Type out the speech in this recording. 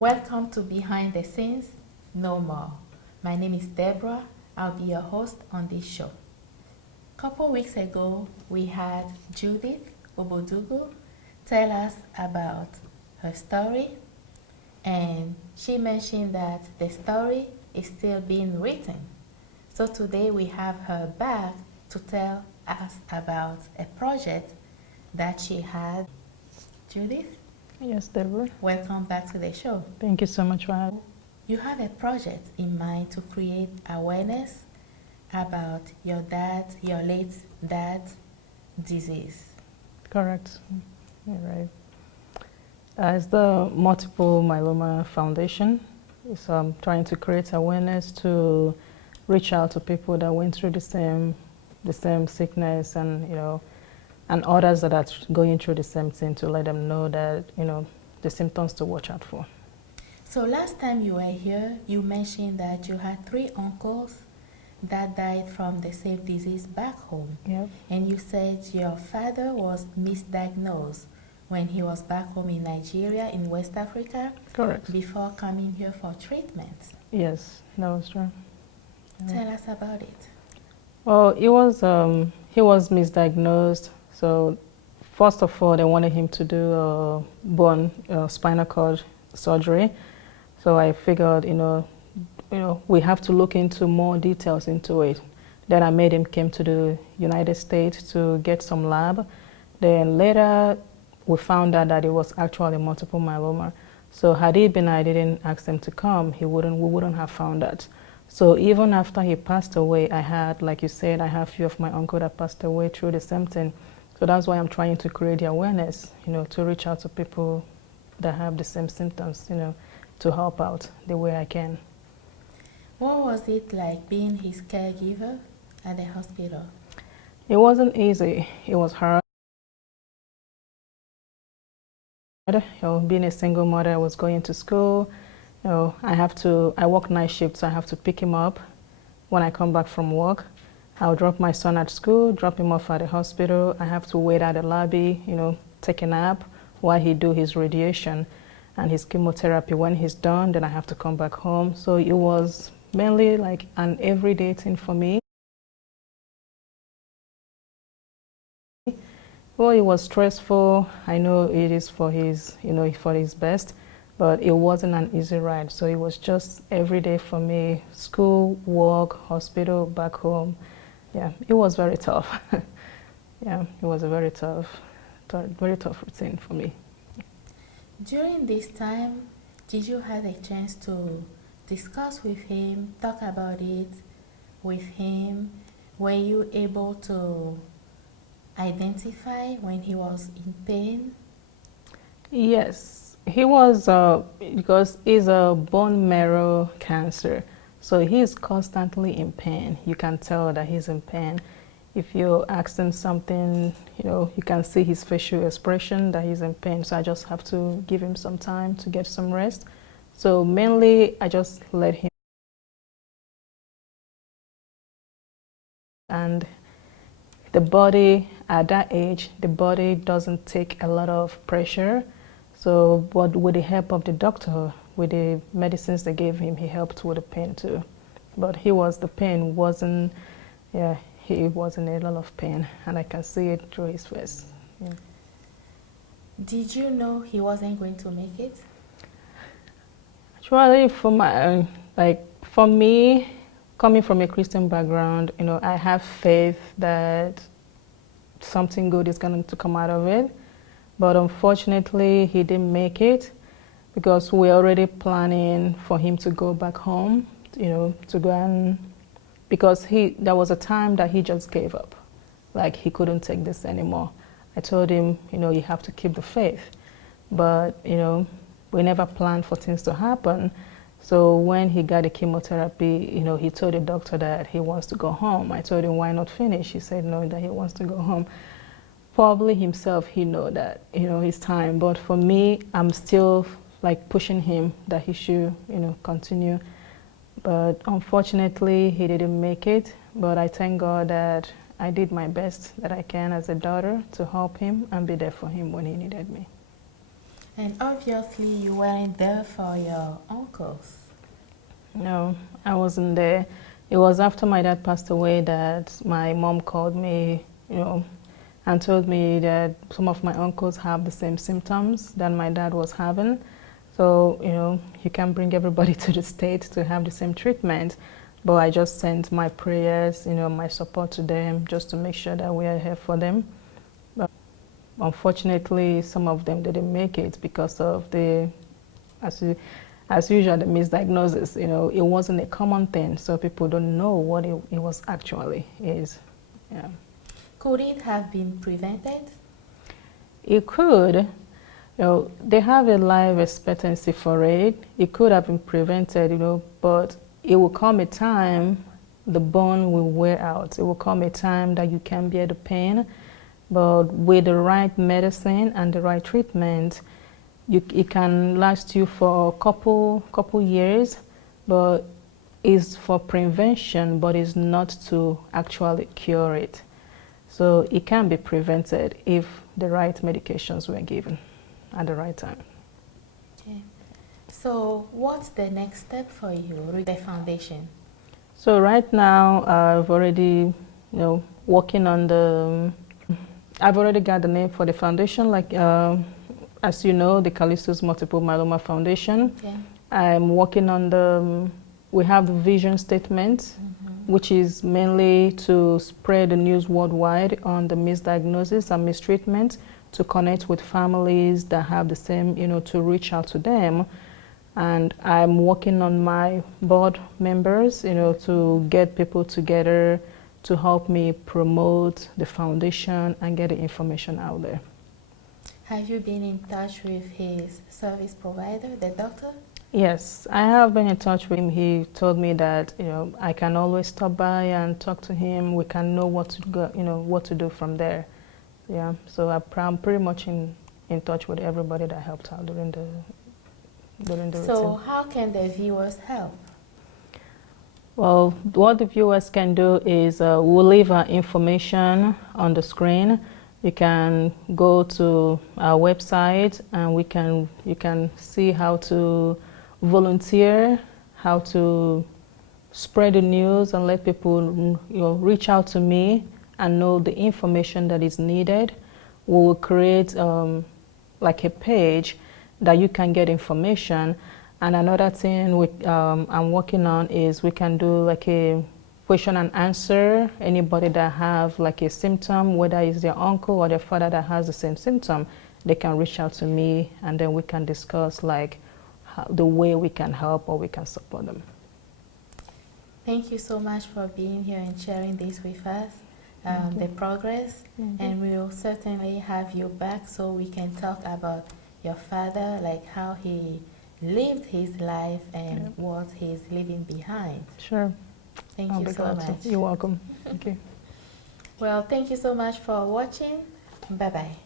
Welcome to Behind the Scenes No More. My name is Deborah. I'll be your host on this show. A couple weeks ago, we had Judith Obodougo tell us about her story, and she mentioned that the story is still being written. So today we have her back to tell us about a project that she had. Judith? Yes, Deborah. Welcome back to the show. Thank you so much for having me. You have a project in mind to create awareness about your late dad's disease. Correct. You're right. As the Multiple Myeloma Foundation, so trying to create awareness to reach out to people that went through the same sickness, and others that are going through the same thing, to let them know that, the symptoms to watch out for. So last time you were here, you mentioned that you had 3 uncles that died from the same disease back home. Yep. And you said your father was misdiagnosed when he was back home in Nigeria, in West Africa. Correct. Before coming here for treatment. Yes, that was true. Tell us about it. Well, he was misdiagnosed. So first of all, they wanted him to do a bone spinal cord surgery. So I figured, we have to look into more details into it. Then I made him come to the United States to get some lab. Then later, we found out that it was actually multiple myeloma. So had I didn't ask him to come, we wouldn't have found that. So even after he passed away, I had, like you said, I have a few of my uncles that passed away through the same thing. So that's why I'm trying to create the awareness, to reach out to people that have the same symptoms, to help out the way I can. What was it like being his caregiver at the hospital? It wasn't easy. It was hard. Being a single mother, I was going to school. I work night shift, so I have to pick him up when I come back from work. I'll drop my son at school, drop him off at the hospital. I have to wait at the lobby, take a nap while he do his radiation and his chemotherapy. When he's done, then I have to come back home. So it was mainly like an everyday thing for me. Well, it was stressful. I know it is for his, for his best, but it wasn't an easy ride. So it was just every day for me: school, work, hospital, back home. Yeah, it was very tough. Yeah, it was a very tough routine for me. During this time, did you have a chance to discuss with him, talk about it with him? Were you able to identify when he was in pain? Yes, he was, because he's a bone marrow cancer. So he's constantly in pain. You can tell that he's in pain. If you ask him something, you can see his facial expression that he's in pain. So I just have to give him some time to get some rest. So mainly, I just let him. And the body, at that age, the body doesn't take a lot of pressure. So, but with the help of the doctor, with the medicines they gave him, he helped with the pain too. But he was in a lot of pain, and I can see it through his face. Yeah. Did you know he wasn't going to make it? Actually, for me, coming from a Christian background, I have faith that something good is going to come out of it. But unfortunately, he didn't make it, because we're already planning for him to go back home, to go and, because there was a time that he just gave up, like he couldn't take this anymore. I told him, you have to keep the faith. But, we never planned for things to happen. So when he got the chemotherapy, he told the doctor that he wants to go home. I told him, why not finish? He said no, that he wants to go home. Probably himself, he know that, it's time. But for me, I'm still like pushing him that he should, continue. But unfortunately, he didn't make it. But I thank God that I did my best that I can as a daughter to help him and be there for him when he needed me. And obviously you weren't there for your uncles. No, I wasn't there. It was after my dad passed away that my mom called me, and told me that some of my uncles have the same symptoms that my dad was having. So, you can bring everybody to the state to have the same treatment. But I just sent my prayers, my support to them just to make sure that we are here for them. But unfortunately, some of them didn't make it because of as usual, the misdiagnosis. It wasn't a common thing, so people don't know what it was actually is. Yeah. Could it have been prevented? It could. They have a life expectancy for it. It could have been prevented, but it will come a time the bone will wear out. It will come a time that you can bear the pain, but with the right medicine and the right treatment, it can last you for a couple years, but it's for prevention, but it's not to actually cure it. So it can be prevented if the right medications were given at the right time. Okay. So what's the next step for you with the foundation? So right now I've already, working on I've already got the name for the foundation, like as you know, the Calistus Multiple Myeloma Foundation. Okay. I'm working on we have the vision statement, which is mainly to spread the news worldwide on the misdiagnosis and mistreatment, to connect with families that have the same, to reach out to them. And I'm working on my board members, to get people together to help me promote the foundation and get the information out there. Have you been in touch with his service provider, the doctor? Yes, I have been in touch with him. He told me that I can always stop by and talk to him. We can know what to go, what to do from there. Yeah, so I'm pretty much in touch with everybody that helped out during the So routine. how can the viewers help? Well, what the viewers can do is we'll leave our information on the screen. You can go to our website and you can see how to volunteer, how to spread the news and let people reach out to me and know the information that is needed. We will create like a page that you can get information. And another thing I'm working on is we can do like a question and answer. Anybody that have like a symptom, whether it's their uncle or their father that has the same symptom, they can reach out to me and then we can discuss like the way we can help or we can support them. Thank you so much for being here and sharing this with us, the progress. And we will certainly have you back so we can talk about your father, like how he lived his life and what he's leaving behind. Sure. Thank you so much. You're welcome. Thank you. Well, thank you so much for watching. Bye-bye.